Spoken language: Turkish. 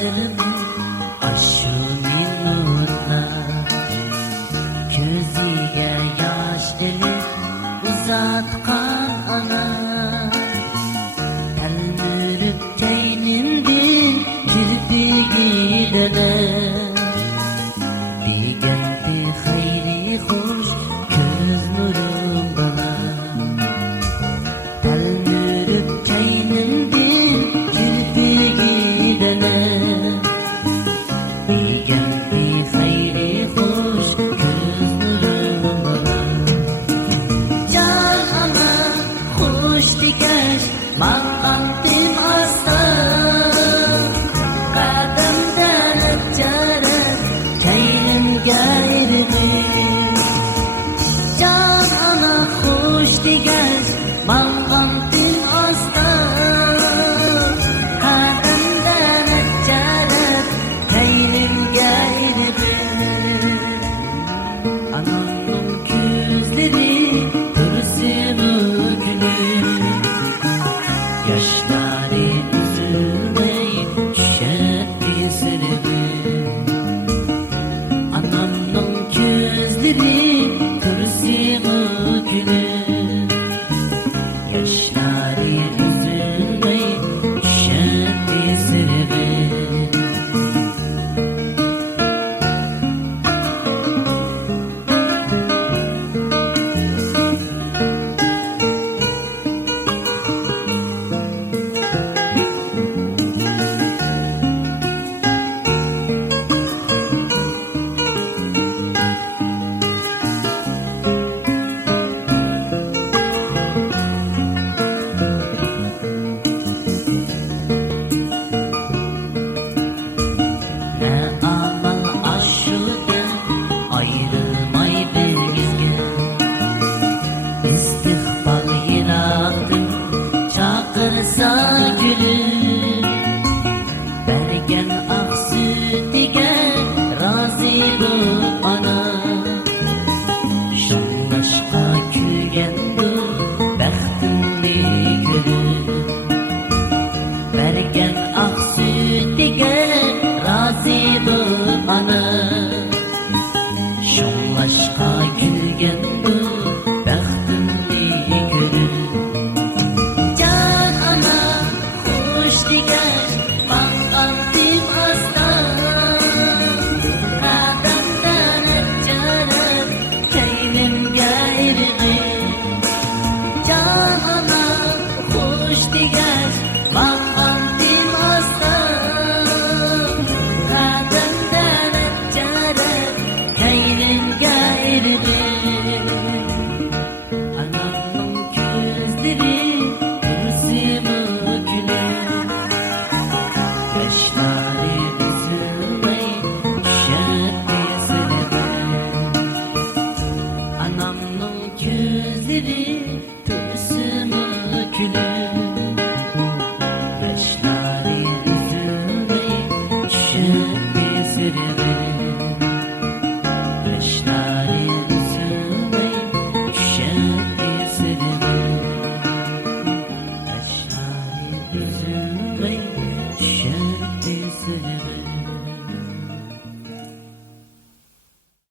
hazırım aşu minutla Közüge yaşları uzatkan ana Telmürüp teynindin kirpigi dene Digendi hayri hoş köz nurum bana Telmürüp teynindin kirpigi dene Digendi hayri hoş köz nurum bana Can ana hoş dikeş mağantim hasta Kademden öpçere teynim gayrimi Can ana hoş dikeş mağantim hasta Kademden öpçere teynim gayrimi Anamın küzleri dursun gülüm Yaşları üzülmey düşer yüzüme Anamın gözleri kırsın gülüm Yaşları üzülmey düşer yüzüme Çakırsa gülüm Bergen ak sütüge razı bu ana Şanlaşka küyendu bəxtimli gülüm Bergen ak sütüge razı bu ana Şanlaşka küyendu bəxtimli gülüm Anamın gözleri dursun gülüm Yaşları üzülmey düşer yüzüme Yaşları üzülmey düşer yüzüme Yaşları üzülmey